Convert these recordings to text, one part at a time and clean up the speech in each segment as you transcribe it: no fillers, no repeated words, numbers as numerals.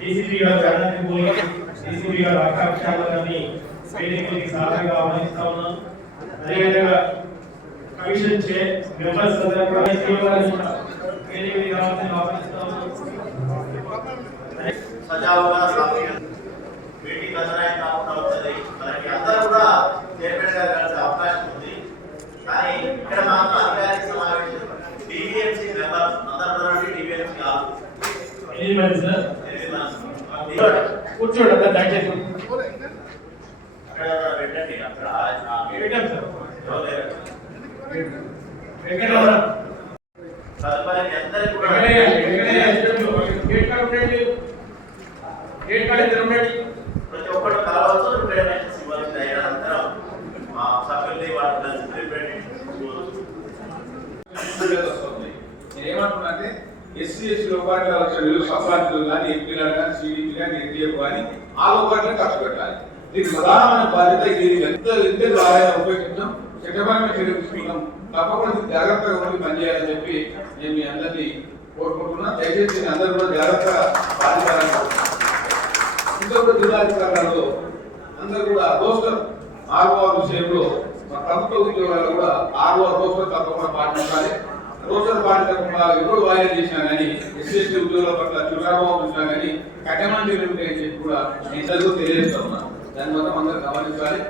DCP గారు జగన్ పోయి DCP గారు ఆకాంక్షాలని వేదికకి సాధారణంగా ఆహ్వానిస్తా ఉన్నాం. అదేవిధంగా కమిషన్ చే మెంబర్స్ వేదికకి రావాలని ఆహ్వానిస్తా ఉన్నాం. సజావుగా మీటింగ్ రచన అవుతుంది. మనకి అందరూ కూడా చైర్మన్ గారు కలిసే అవకాశం ఉంది. కానీ ఇక్కడ మాత్రం అధికారిక సమావేశం డివిఎంసీ మెంబర్స్ అందరూ డివిఎంసీ కాదు. కూర్చోండి దయచేసి పెట్టండి. అక్కడ తదుపరి అందరికీ కూడా ప్రతి ఒక్కరు కావాల్సిన రిప్రజెంటేషన్స్ ఇవ్వాల్సింది. అయిన అనంతరం మా సభ్యుల్ని వాళ్ళు కలిసి రిప్రజెంటేషన్స్ నేనేమంటున్నానంటే ఎస్సీ ఎస్సీ లోపాలు వచ్చే సభ్యులు కానీ ఎంపీలు కానీ సిడిపి కానీ ఎన్డీఎఫ్ కానీ ఆ లోపాలను ఖర్చు పెట్టాలి. దీనికి ప్రధానమైన బాధ్యత ఇది ఎంత ఆదాయం ఉపయోగించడం చట్టపరమైన చర్యలు తీసుకుంటాం. తప్పకుండా జాగ్రత్తగా ఉండి పనిచేయాలని చెప్పి నేను మీ అందరినీ కోరుకుంటున్నా. దయచేసి అందరూ కూడా జాగ్రత్తగా బాధ్యత. ఇంకొక జిల్లాధికారులలో అందరూ కూడా రోస్టర్ ఆర్ఓఆర్ విషయంలో మా ప్రభుత్వ ఉద్యోగాలు కూడా ఆర్ఓఆర్ రోస్టర్ తప్పకుండా పాటించాలి. రోస్టర్ పాటించకుండా ఎప్పుడు వాయిదా చేసినా కానీ ఎస్సీ ఉద్యోగుల పట్ల చురాభావం చూసినా కానీ కఠినమైన ఉంటాయని చెప్పి కూడా నేను తెలియజేస్తా ఉన్నాను. దానివల్ల అందరూ గమనించాలి.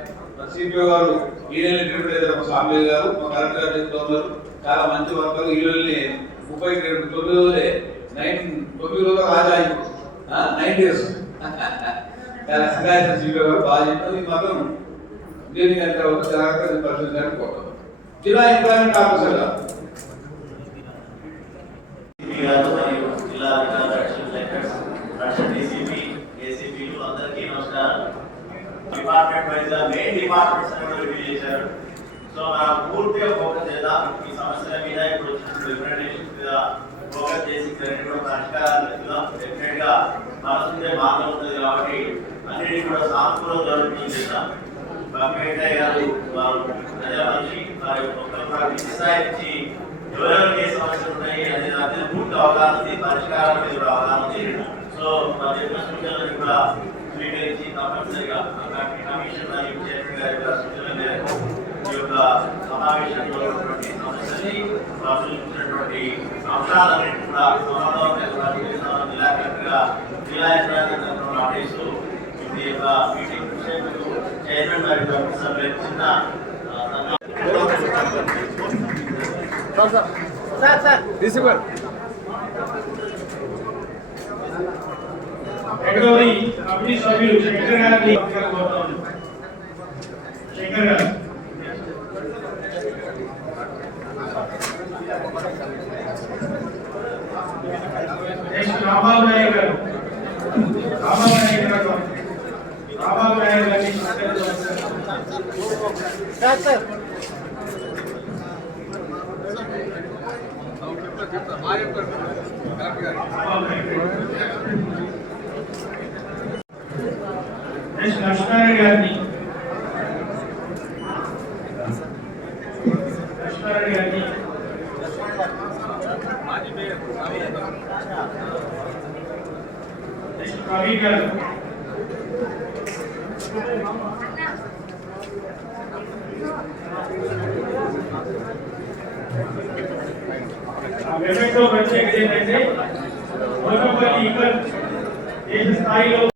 సిపిఓ గారు ఈడేళ్ళ స్వామి గారు మా కలెక్టర్ గారు చెప్తూ ఉన్నారు. చాలా మంచి వర్కర్లు ఈడల్ని 39 రోజులే 9 రోజులు రాజా 9 డేస్ చాలా సంఘాయించిన సిపిఓ గారు బాగా చెప్తారు. ఈ మాత్రం దీని జాగ్రత్తగా పరిశీలించాలని కోరుతాం. జిల్లా ఎంప్లాయ్మెంట్ ఆఫీసర్ గారు department wise main departments review చేశారు. సో మనం పూర్తిగా ఫోకస్ చేద్దాం ఈ సమస్యల మీద. ఇప్పుడు వచ్చిన రిప్రజెంటేషన్స్ మీద ఫోకస్ చేసి కూడా పరిష్కారాలు వెతుకుదాం. డెఫినెట్ గా మనసుంటే బాగా ఉంటుంది కాబట్టి అన్నిటికీ కూడా సానుకూల ధోరణి చేద్దాం. వెంకయ్య గారు వారు ప్రజల మనిషి, వారి స్థాయి నుంచి ఎవరెవరికి ఏ సమస్యలు ఉన్నాయి అనేది పూర్తి అవగాహన ఉంది. పరిష్కారాల మీద కూడా అవగాహన ఉంది. సో మన చెప్పిన సూచనలు కూడా స్వీకరించి తప్పనిసరిగా కమిషన్ మరియు చైర్మన్ గారి యొక్క సూచనల మేరకు ఈ యొక్క సమావేశంలో ఉన్నటువంటి సమస్యల్ని పరిశీలించినటువంటి అంశాలన్నింటి కూడా సమర్థవంతంగా జిల్లా కలెక్టర్గా జిల్లా యంత్రాంగం ఆదేశిస్తూ ఈ యొక్క మీటింగ్ చైర్మన్ గారి సభ్యులు చిన్న రెండవది కమిటీ సభ్యులు శంకర్ గారిని శంకర్ గారు రామారావు నాయక్ గారు లక్ష్మారెడ్డి గారిని కవి గారు ప్రత్యేకత ఏంటంటే దేశ స్థాయిలో